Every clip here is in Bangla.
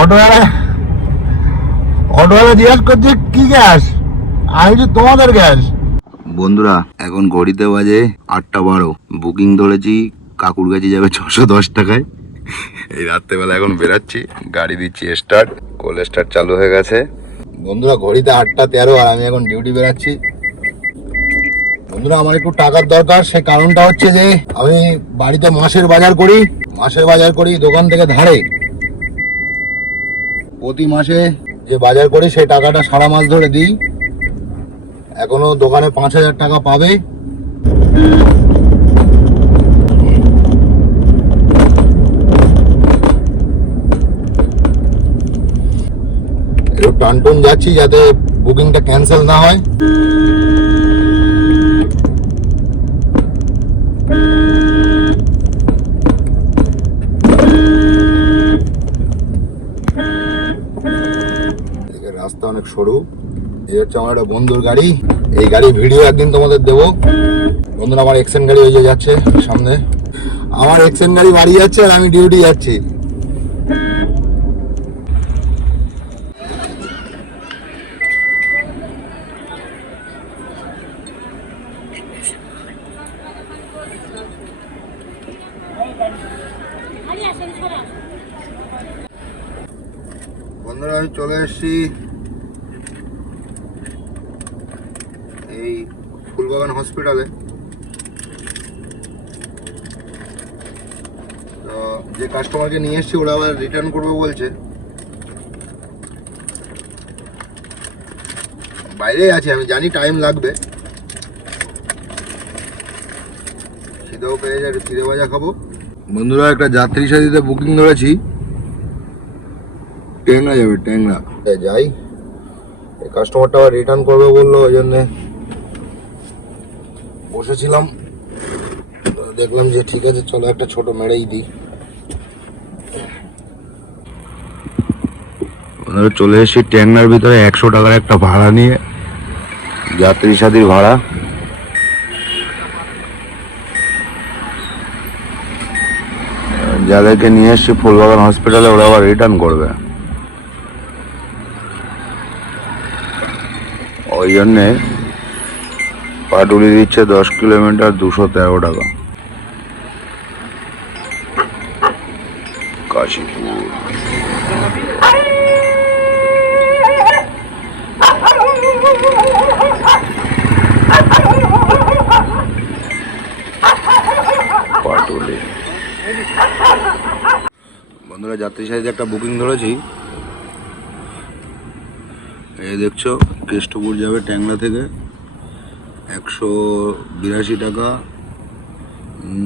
অটোওয়ালা অটোওয়ালা জিজ্ঞাসা করছে, কি গ্যাস? আমি যে তোমাদের গ্যাস। বন্ধুরা, এখন ঘড়িতে বাজে আটটা বারো। বুকিং ধরেছি, কাকুর কাছে যাবে ছশো দশ টাকায়। এই রাত্রেবেলা এখন বেরাচ্ছি, গাড়ি দিচ্ছি স্টার্ট কোল স্টার্ট চালু হয়ে গেছে। বন্ধুরা, ঘড়িতে আটটা তেরো আর আমি এখন ডিউটি বেরাচ্ছি। বন্ধুরা, আমার একটু টাকার দরকার সেই কারণটা হচ্ছে যে, আমি বাড়িতে মাসের বাজার করি, মাসের বাজার করি দোকান থেকে ধারে। প্রতি মাসে যে বাজার করি, সেই টাকাটা সারা মাস ধরে দিই। এখনও দোকানে পাঁচ হাজার টাকা পাবে টানটুন যাচ্ছি যাতে বুকিংটা ক্যান্সেল না হয়। অনেক সরু এই হচ্ছে আমার একটা বন্ধুর গাড়ি। এই গাড়ি ভিডিও একদিন তোমাদের দেবো। বন্ধুরা, আমার এক্সেন গাড়ি ওই যে যাচ্ছে সামনে। আমার এক্সেন গাড়ি বাড়ি যাচ্ছে আর আমি ডিউটি যাচ্ছি। বন্ধুরা, আমি চলে এসেছি এই ফুলবাগান হসপিটালে যে কাস্টমারকে নিয়ে এসেছি, ওরা আবার রিটার্ন করবে বলছে। বাইরে আছি, আমি জানি টাইম লাগবে। খিদেও পেয়ে যাবে খিদে ভাজা খাব। বন্ধুরা, একটা যাত্রী সাথীতে বুকিং ধরেছি। ট্যাংরা যাবে, ট্যাংরা। যাই। কাস্টমারটা আবার রিটার্ন করবে বলল, ওই জন্যে বসেছিলাম। দেখলাম যে ঠিক আছে, চলো একটা ছোট মেরেই দিই। চলে এসেছি ট্যাংরার ভিতরে, একশো টাকার একটা ভাড়া নিয়ে। যাত্রী সাথীর ভাড়া। যাদেরকে নিয়ে এসছি ফুলবাগান হসপিটালে ওরা আবার রিটার্ন করবে। ওই জন্যে পাটুলি দিচ্ছে দশ কিলোমিটার দুশো তেরো টাকা। কাশীপুর। পাটুলি। বন্ধুরা, যাত্রী সাথে একটা বুকিং ধরেছি। এই দেখছ, কেষ্টপুর যাবে ট্যাংলা থেকে। একশো বিরাশি টাকা,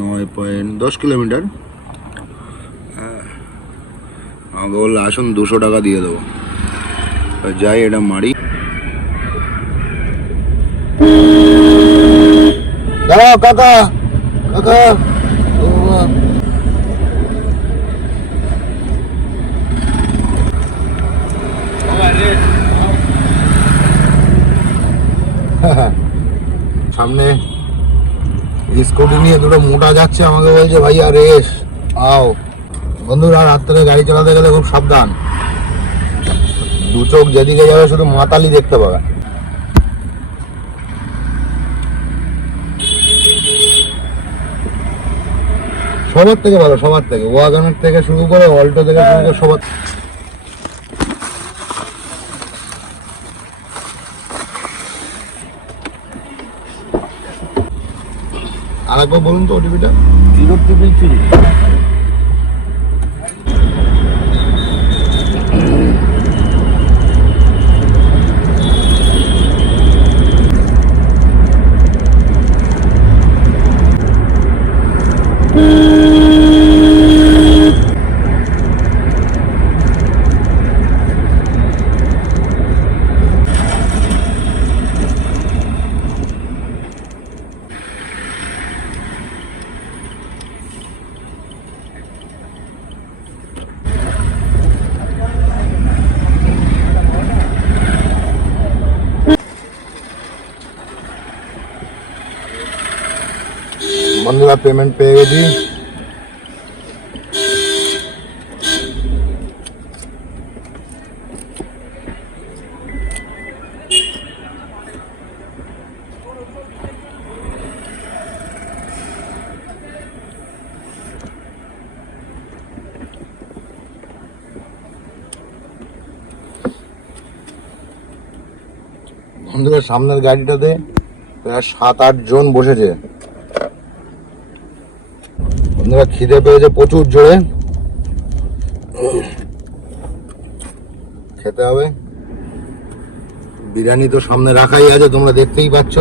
নয় পয়েন্ট দশ কিলোমিটার। আমাকে বলল, আসুন, দুশো টাকা দিয়ে দেবো। যাই, এটা মারি। দাঁড়াও, কাকা কাকা ও বাবা। সামনে স্কুটি নিয়ে দুটো মোটা যাচ্ছে, আমাকে বলছে ভাইয়া রেস আও। বন্ধুরা, রাত্রে গাড়ি চালাতে গেলে খুব সাবধান। দু চোখ যেদিকে যাবে, শুধু মাতালি দেখতে পাবে। সবার থেকে ভালো, সবার থেকে। ওয়াগানের থেকে শুরু করে অল্টো থেকে শুরু করে সবার আরেকবার বলুন তো ওটিপিটা জিরো ট্রিপল থ্রি পেমেন্ট पे গেছি जी সামনের গাড়িটাতে প্রায় সাত আট জন বসেছে। বন্ধুরা খিদে পেয়েছে প্রচুর জোরে। খেতে হবে। বিরিয়ানি তো সামনে রাখাই আছে, তোমরা দেখতেই পাচ্ছ।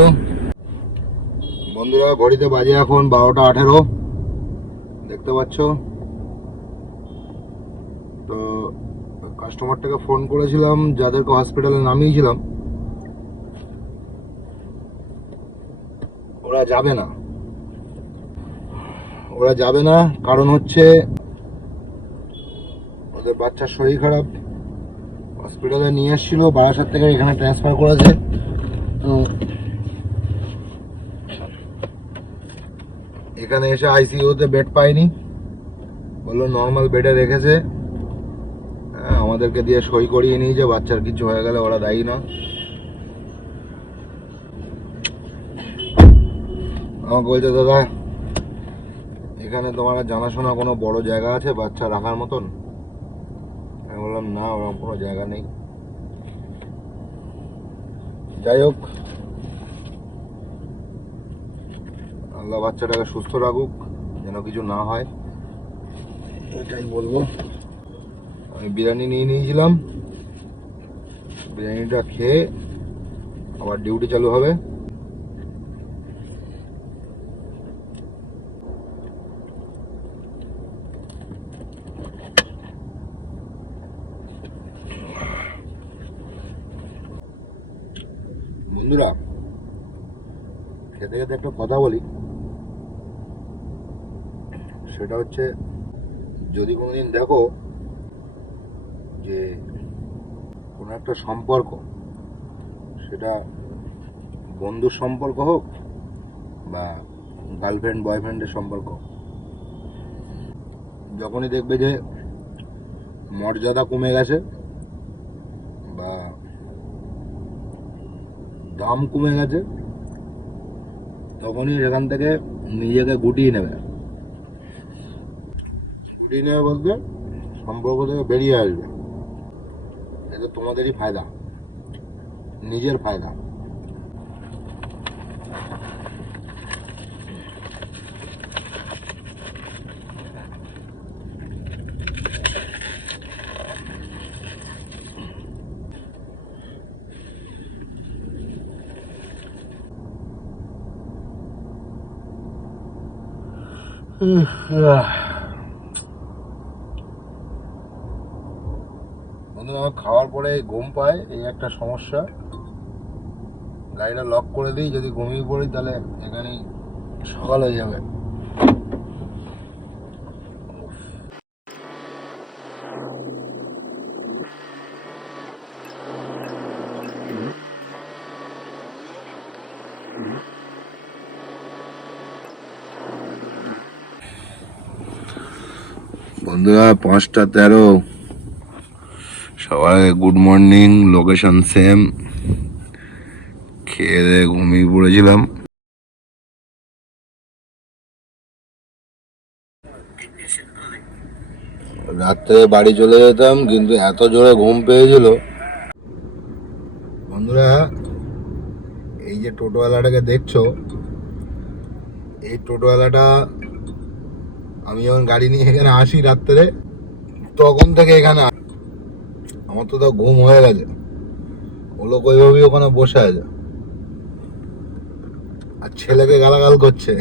বন্ধুরা, ঘড়িতে বাজে এখন বারোটা আঠেরো। দেখতে পাচ্ছ? তো কাস্টমারটাকে ফোন করেছিলাম, যাদেরকে হসপিটালে নামিয়েছিলাম। ওরা যাবে না। ওরা যাবে না কারণ হচ্ছে ওদের বাচ্চার শরীর খারাপ। হসপিটালে নিয়ে এসেছিল বারাসাত থেকে এখানে ট্রান্সফার করেছে। তো এখানে এসে আইসিইউতে বেড পায়নি। বলল নর্মাল বেডে রেখেছে। হ্যাঁ, আমাদেরকে দিয়ে সই করিয়ে নিয়ে যে বাচ্চার কিছু হয়ে গেলে ওরা দায়ী না। আমাকে বলছে দাদা এখানে তোমার জানাশোনা কোনো বড় জায়গা আছে? বাচ্চা রাখার মতন? আমি বললাম না ওরকম কোনো জায়গা নেই। যাই হোক আল্লাহ বাচ্চাটাকে সুস্থ রাখুক যেন কিছু না হয়। এটাই বলব। আমি বিরিয়ানি নিয়ে নিয়েছিলাম। বিরিয়ানিটা খেয়ে আবার ডিউটি চালু হবে বন্ধুরা খেতে খেতে একটা কথা বলি, সেটা হচ্ছে যদি কোনোদিন দেখো যে কোনো একটা সম্পর্ক, সেটা বন্ধুর সম্পর্ক হোক বা গার্লফ্রেন্ড বয়ফ্রেন্ডের সম্পর্ক, যখনই দেখবে যে মর্যাদা কমে গেছে বা দাম কমে গেছে তখনই সেখান থেকে নিজেকে গুটিয়ে নেবে। গুটিয়ে নেবে বলতে সম্পর্ক থেকে বেরিয়ে আসবে। এটা তোমাদেরই ফায়দা। নিজের ফায়দা। বন্ধুরা খাওয়ার পরে ঘুম পায়, এই একটা সমস্যা। গাড়িটা লক করে দিই, যদি ঘুমিয়ে পড়ি, তাহলে এখানেই সকাল হয়ে যাবে। বন্ধুরা, পাঁচটা তেরো। সবাই গুড মর্নিং লোকেশন সেম খেয়ে ঘুমিয়ে পড়েছিলাম। রাত্রে বাড়ি চলে যেতাম, কিন্তু এত জোরে ঘুম পেয়েছিল। বন্ধুরা, এই যে টোটোওয়ালাটাকে দেখছ, এই টোটোওয়ালাটা আমি যখন গাড়ি নিয়ে এখানে আসি রাত্রে, তখন থেকে এখানে আমার তো তাও ঘুম হয়ে গেছে। ও লোক ওইভাবেই ওখানে বসে আছে। আর ছেলেকে গালাগাল করছে।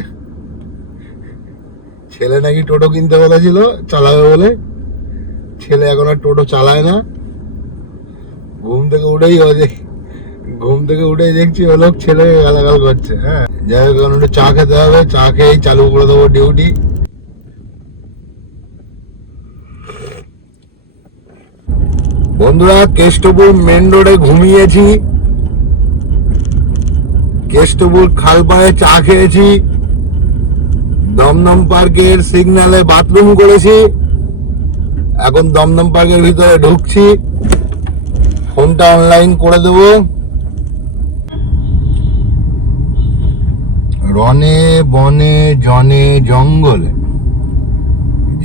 ছেলে নাকি টোটো কিনতে বলেছিল, চালাবে বলে। ছেলে এখন আর টোটো চালায় না। ঘুম থেকে উঠেই ও যে ঘুম থেকে উঠেই দেখছি ও লোক ছেলেকে গালাগাল করছে হ্যাঁ। যাই হোক চা খেতে হবে। চা খেয়েই চালু করে দেবো ডিউটি বন্ধুরা কেষ্টপুর মেন রোডে ঘুমিয়েছি। কেষ্টপুর খালপাড়ে চা খেয়েছি। দমদম পার্কের সিগন্যালে বাথরুম করেছি। এখন দমদম পার্কের ভিতরে ঢুকছি। ফোনটা অনলাইন করে দেব। রনে বনে জনে জঙ্গলে।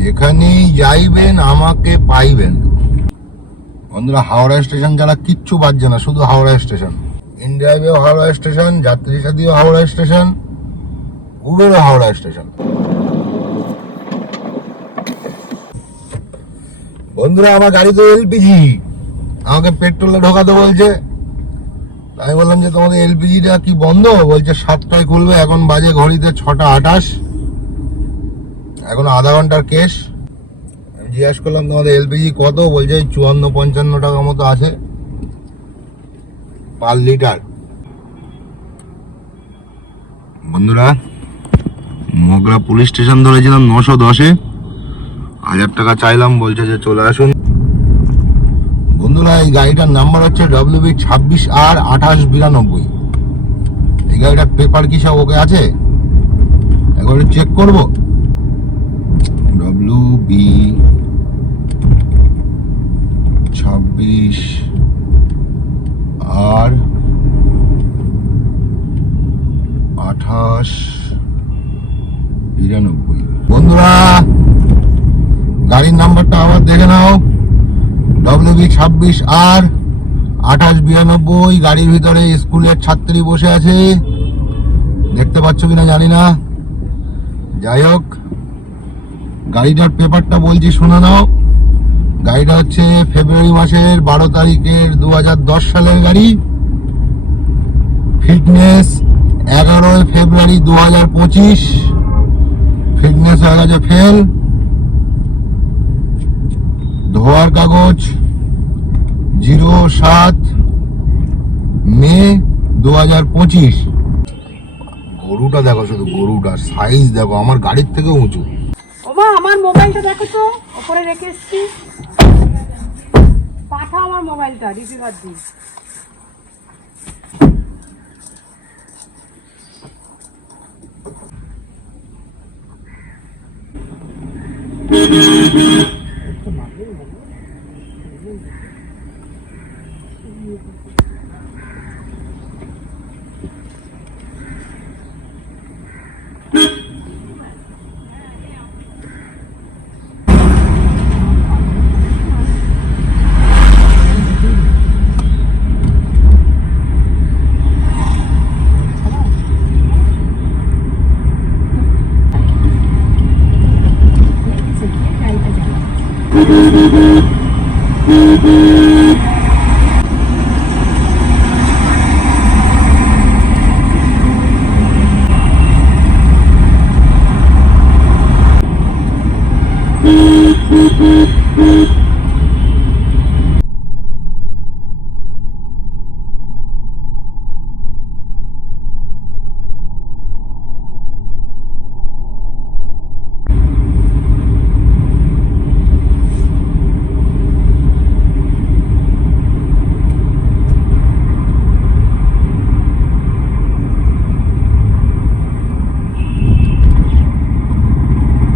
যেখানেই যাইবেন, আমাকে পাইবেন। বন্ধুরা, হাওড়া স্টেশন ছাড়া কিচ্ছু বাজছে না, শুধু হাওড়া স্টেশন। ইনড্রাইভেও হাওড়া স্টেশন যাত্রী সাথীও হাওড়া স্টেশন, উবেরও হাওড়া স্টেশন। বন্ধুরা, আমার গাড়িতে এলপিজি। আমাকে পেট্রোলে ঢোকাতে বলছে। আমি বললাম যে, তোমাদের এলপিজিটা কি বন্ধ? বলছে, সাতটায় খুলবে, এখন বাজে ঘড়িতে ছটা আঠাশ। এখন আধা ঘণ্টার কেস। জিজ্ঞাসা করলাম, তোমাদের এলপিজি কত? বলছে, চুয়ান্ন, পঞ্চান্ন টাকা মতো আছে পার লিটার। বন্ধুরা, মগরা পুলিশ স্টেশন ধরেছিলাম নশো দশে। হাজার টাকা চাইলাম, বলছে যে চলে আসুন। বন্ধুরা, এই গাড়িটার নাম্বার হচ্ছে ডব্লিউ বি ছাব্বিশ আর আঠাশ বিরানব্বই। এই গাড়িটার পেপার কি সব ওকে আছে? একবার চেক করব। ডব্লিউ বি ছাব্বিশ আর আঠাশ বিরানব্বই। বন্ধুরা, গাড়ির নাম্বারটা আবার দেখে নাও। ডব্লিউ বি ছাব্বিশ আর আঠাশ বিরানব্বই, গাড়ির ভিতরে স্কুলের ছাত্রী বসে আছে। দেখতে পাচ্ছ কিনা জানি না। যাই হোক, গাড়িটার পেপারটা বলছি, শুনে নাও। গাড়িটা হচ্ছে ফেব্রুয়ারি মাসের বারো তারিখের দু হাজার দশ সালের গাড়ি। ফিটনেস এগারোই ফেব্রুয়ারি দু হাজার পঁচিশ। ফিটনেস হয়ে গেছে ফেল ধোয়ার কাগজ জিরো সাত মে দু হাজার পঁচিশ। গরুটা দেখো শুধু গরুটা সাইজ দেখো, আমার গাড়ির থেকেও উঁচু। আমার মোবাইলটা দেখো তো, ওপরে রেখে এসছি। পাঠাও আমার মোবাইলটা রিসিভার দিই। Thank you.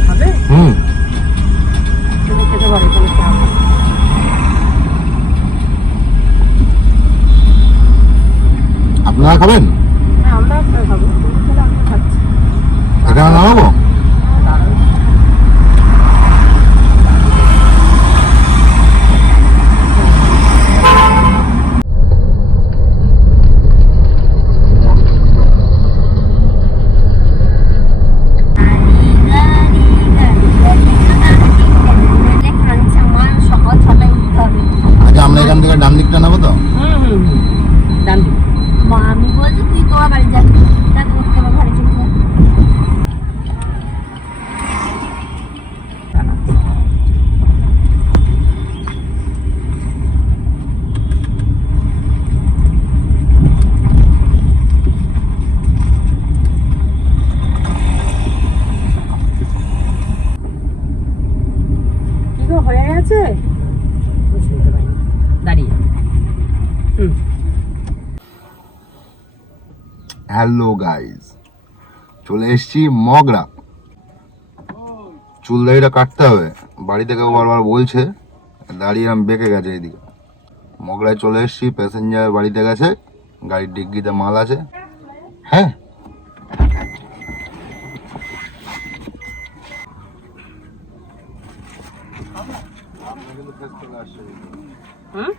খাবে। খাবেন খাচ্ছি এখানে নামাবো সকাল ছটায় উঠতে হবে আচ্ছা আমরা এখান থেকে ডান দিকটা নেব তো হুম হুম হুম ডান দিক মা আমি বলছি তুই তোমার বাড়ি যাবি তা করতে হবে ঘরে চলে যা। কি পাইনি দাঁড়িয়ে। হ্যালো গাইস চলে এসেছি মগরা। চুল দাড়িটা কাটতে হবে। বাড়ি থেকে বারবার বলছে, দাঁড়িয়ে আমি বেঁকে গেছে এদিকে মগরায় চলে এসেছি প্যাসেঞ্জার বাড়িতে গেছে, গাড়ির ডিগ্গিতে মাল আছে। হ্যাঁ। হুম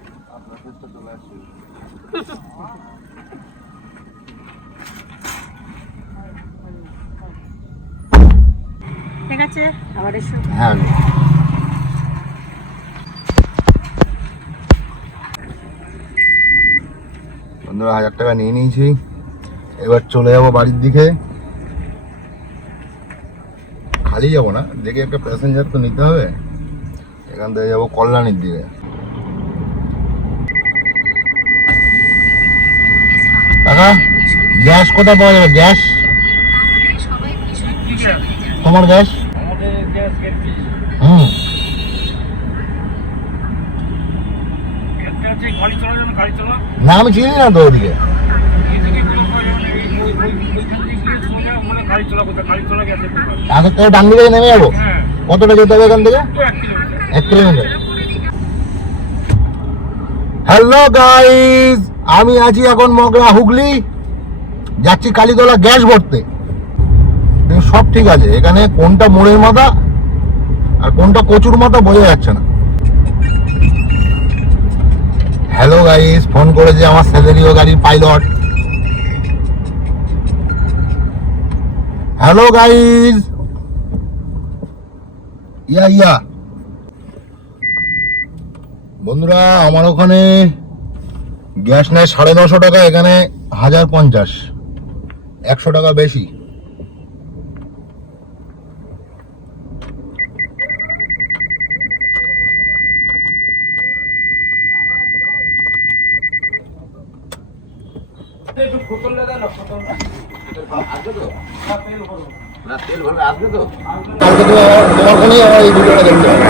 ঠিক আছে, আবার এসো। হ্যাঁ হাজার টাকা নিয়ে নিয়েছি। এবার চলে যাব বাড়ির দিকে। খালি যাব না, দেখে একটা প্যাসেঞ্জার তো নিতে হবে। এখান থেকে যাব কল্যাণীর দিকে। কাকা, গ্যাস কোথায় পাওয়া যাবে? গ্যাস? তোমার গ্যাস? হুম। না, আমি চিনি না তো ওদিকে। থেকে ডান দিকে নেমে যাব? কতটা যেতে হবে এখান থেকে? হ্যালো গাইস আমি আছি এখন মগরা হুগলি। যাচ্ছি কালীতলা গ্যাস ভরতে। সব ঠিক আছে। এখানে কোনটা মোড়ের মাথা আর কোনটা কচুর মাথা বোঝা যাচ্ছে না। হ্যালো গাইস ফোন করেছে আমার স্যালারিও গাড়ির pilot. Hello guys yeah yeah. বন্ধুরা আমার ওখানে গ্যাস নেয় সাড়ে নশো টাকা এখানে হাজার পঞ্চাশ। একশো টাকা বেশি। কালকে তো তোমার ফোনেই আমার এই ভিডিওটা দেখতে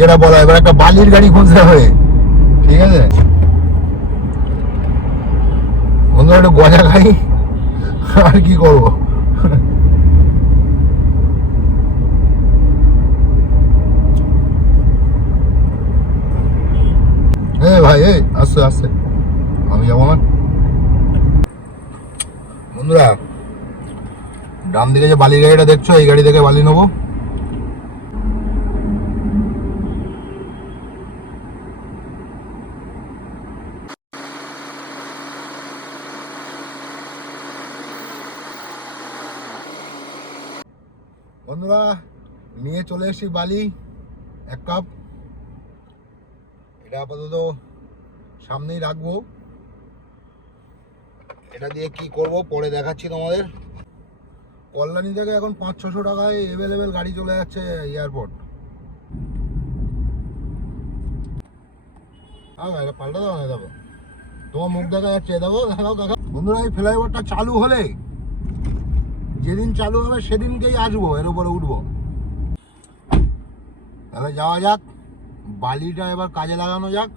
যেটা বলা এবার একটা বালির গাড়ি খুঁজতে হবে। ঠিক আছে? বন্ধুরা, একটু গজা খাই, আর কি করব? ভাই, এই, আসছে আসছে। আমি যাব না। বন্ধুরা, ডান দিকে যে বালির গাড়িটা দেখছ, এই গাড়ি থেকে বালি নেব বন্ধুরা এসেছি বালি, এক কাপ। এটা আপাতত সামনেই রাখব। এটা দিয়ে কি করব, পরে দেখাচ্ছি তোমাদের। কল্যাণী থেকে এখন পাঁচ ছশো টাকায় এভেলেবেল গাড়ি চলে যাচ্ছে এয়ারপোর্ট এটা পাল্টা দাও না দেখো। তোমার মুখ দেখা যাচ্ছে দেখো বন্ধুরা, এই ফ্লাইওভারটা চালু হলে, যেদিন চালু হবে, সেদিনকেই আসব, এর উপরে উঠবো। তাহলে যাওয়া যাক, বালিটা এবার কাজে লাগানো যাক।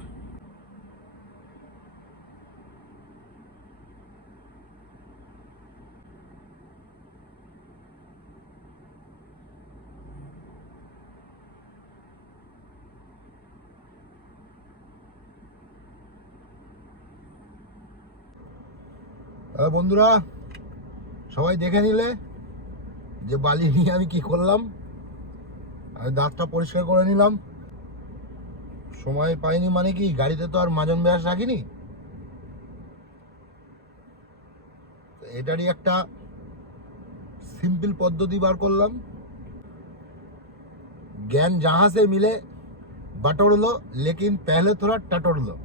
বন্ধুরা, সবাই দেখে নিলে যে বালি নিয়ে আমি কি করলাম। দাঁতটা পরিষ্কার করে নিলাম সময় পাইনি মানে কি গাড়িতে তো আর মাজন ব্যাস রাখিনি তো এটারই একটা সিম্পল পদ্ধতি বার করলাম ज्ञान जहां से मिले बटोर लो लेकिन पहले थोड़ा टटोर लो